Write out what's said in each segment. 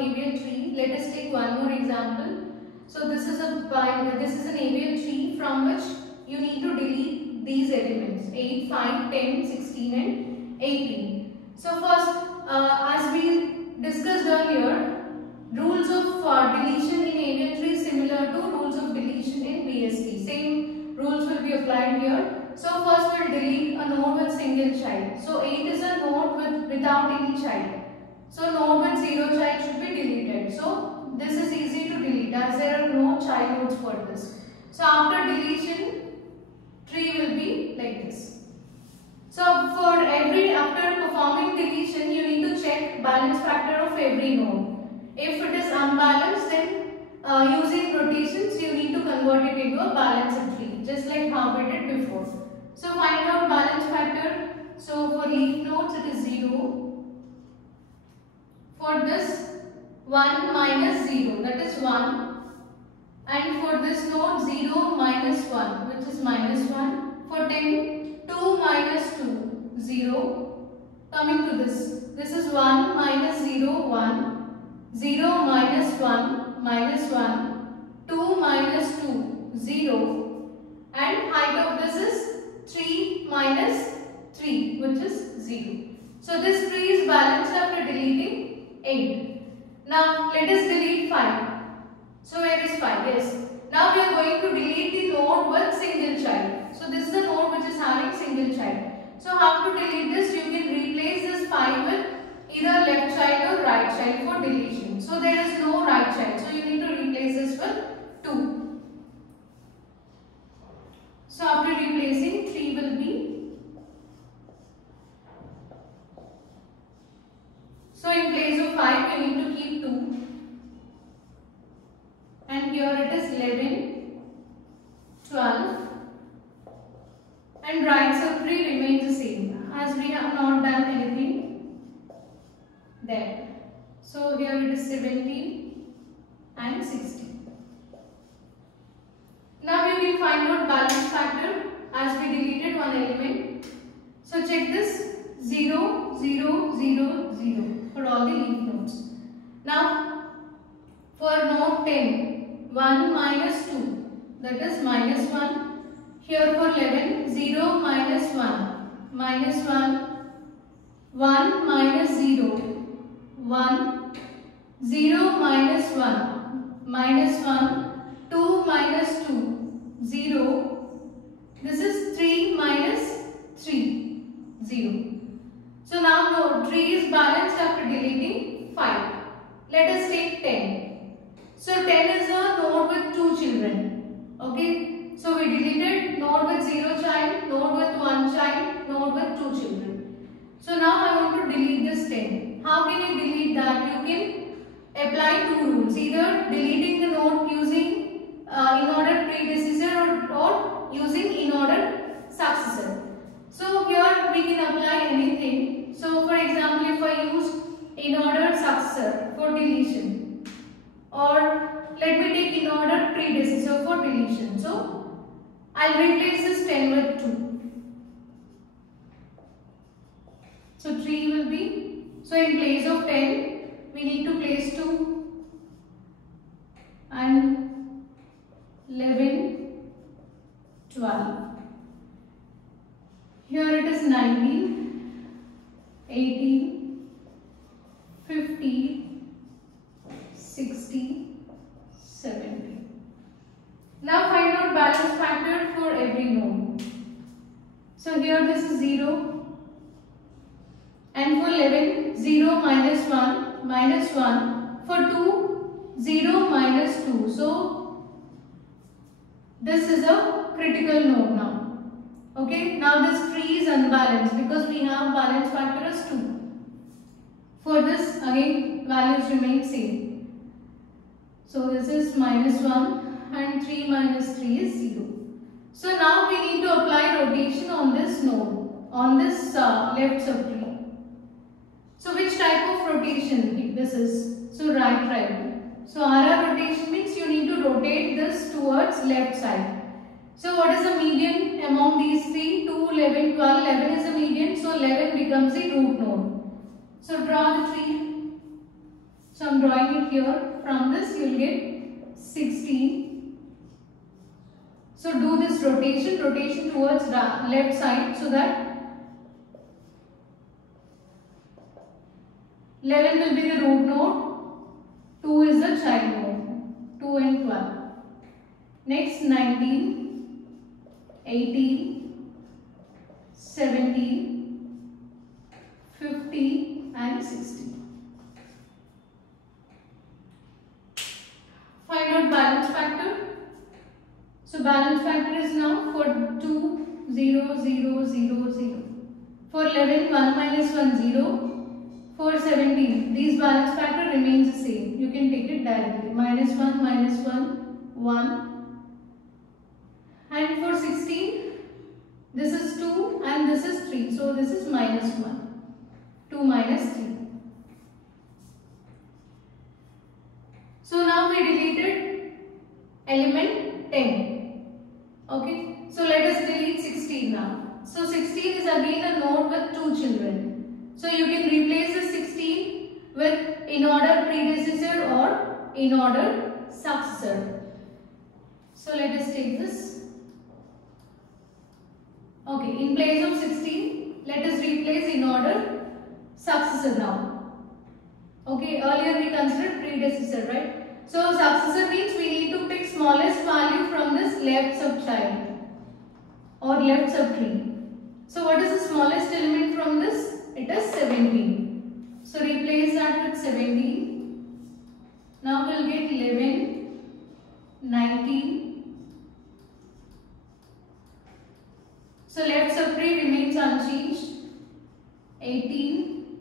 avian tree. Let us take one more example. So this is an avian tree from which you need to delete these elements 8, 5, 10, 16 and 18. So first, as we discussed earlier, rules of deletion in avian tree similar to rules of deletion in BST. Same rules will be applied here. So first we'll delete a node with single child. So 8 is a node without any child. So node with 0 child should be deleted. So this is easy to delete as there are no child nodes for this. So after deletion, tree will be like this. So after performing deletion, you need to check balance factor of every node. If it is unbalanced, then using rotations, you need to convert it into a balanced tree, just like how we did before. So find out balance factor. So for leaf nodes, it is 0. For this, 1 minus 0, that is 1. And for this node, 0 minus 1, which is minus 1. For 10, 2 minus 2, 0. Coming to this, this is 1 minus 0, 1. 0 minus 1, minus 1. 2 minus 2, 0. And height of this is 3 minus 3, which is 0. So this tree is balanced after deleting 8. Now let us delete 5. So where is 5? Yes. Now we are going to delete the node with single child. So this is the node which is having single child. So how to delete this? You can replace this 5 with either left child or right child for deletion. So there is no right child. So you need to replace this with 2. So after replacing, 3 will be. So in place of 5, you need to keep 2. And here it is 11, 12. And right sub tree remains the same as we have not done anything there. So here it is 17 and 16. Now we will find out balance factor as we deleted one element. So check this 0, 0, 0, 0 for all the leaf nodes. Now for node 10, 1 minus 2, that is minus 1. Here for 11, 0 minus 1, minus 1, 1 minus 0, 1, 0 minus 1, minus 1, 2 minus 2, 0. This is 3 minus 3, 0. So now node tree is balanced after deleting 5. Let us take 10. So 10 is a node with 2 children. Okay. So we deleted node with 0 child, node with 1 child, node with 2 children. So now I want to delete this 10. How can you delete that? You can apply 2 rules. Either deleting the node using in-order predecessor or using in-order successor. So here we can apply anything. So for example, if I use in-order successor for deletion, or let me take in-order predecessor for deletion. So I'll replace this 10 with 2. So 3 will be, so in place of 10, we need to place 2 and 11, 12. Here it is 19, 18, 50, 60, 70. Now find out balance factor for every node. So here this is 0. And for 11, 0 minus 1, minus 1. For 2, 0 minus 2. So this is a critical node now. Okay, now this tree is unbalanced because we have balance factor as 2. For this, again, values remain same. So this is minus 1. And 3 minus 3 is 0. So now we need to apply rotation on this node, on this left subtree. So which type of rotation this is? So right triangle. So RR rotation means you need to rotate this towards left side. So what is the median among these three? 2, 11, 12. 11 is the median. So 11 becomes the root node. So draw the tree. So I'm drawing it here. From this you will get 16. So do this rotation towards left side, so that 11 will be the root node, 2 is the child node, 2 and 12. Next 19, 18, 17, 50 and 60. Find out balance factor. So balance factor is now for 2, 0, 0, 0, 0. For 11, 1 minus 1, 0. For 17, these balance factor remains the same. You can take it directly. Minus 1, 1. And for 16, this is 2 and this is 3. So this is minus 1. 2 minus 3. So now we deleted element 10. Okay. So let us delete 16 now. So 16 is again a node with 2 children. So you can replace the 16 with in order predecessor or in order successor. So let us take this. Okay, in place of 16, let us replace in order successor now. Okay, earlier we considered predecessor, right? So successor means we need to pick smallest value from this left subchild or left subtree. So what is the smallest element from this? It is 17. So replace that with 17. Now we will get 11, 19. So left subtree remains unchanged. 18,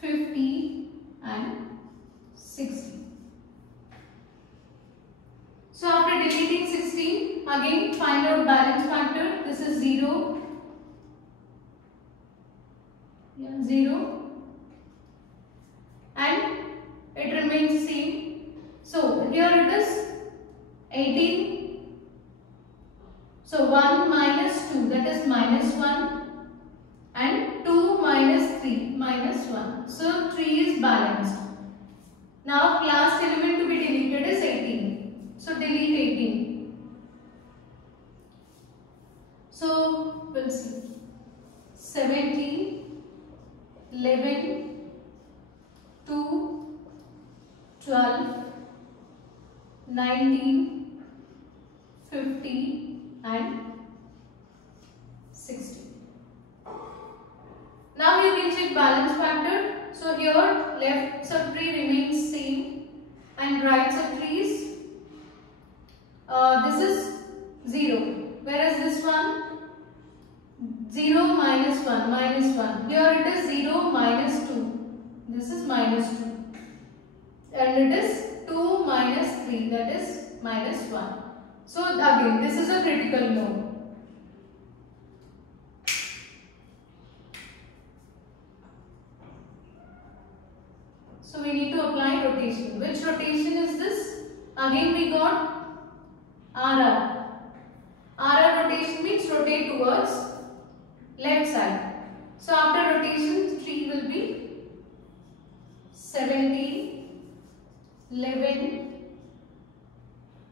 50 and 60. So after deleting 16, again find out balance factor. This is 0. 0 and it remains same. So here it is 18. So 1 minus 2, that is minus 1, and 2 minus 3, minus 1. So 3 is balanced. Now last element to be deleted is 18. So delete 18. So we'll see 17, 11, 2, 12, 19, 50 and 60. Now you can check balance factor. So here left subtree remains same and right subtree is this is 0, whereas this one 0 minus 1 minus 1. Here it is 0 minus 2. This is minus 2. And it is 2 minus 3, that is minus 1. So again this is a critical node. So we need to apply rotation. Which rotation is this? Again we got RR. RR rotation means rotate towards left side. So after rotation 3 will be 17, 11.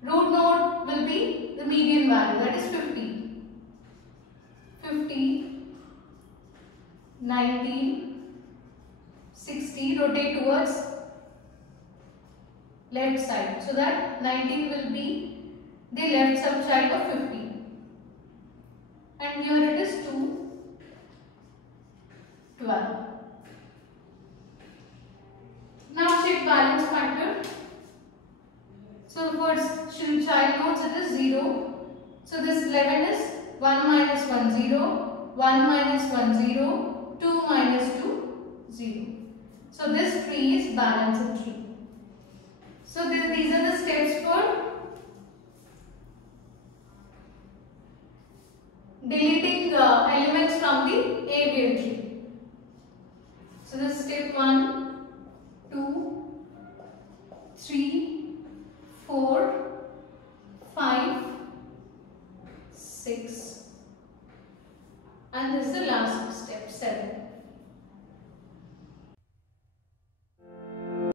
Root node will be the median value, that is 50. 50, 19, 60. Rotate towards left side. So that 19 will be the left subchild of 50. And here it is 2, 12. Now check balance factor. So for child nodes it is 0. So this 11 is 1 minus 1, 0. 1 minus 1, 0. 2 minus 2, 0. So this tree is balanced tree. So these are the steps for deleting elements from the ABL tree. So this is step 1, 2, 3, 4, 5, 6, and this is the last step, 7.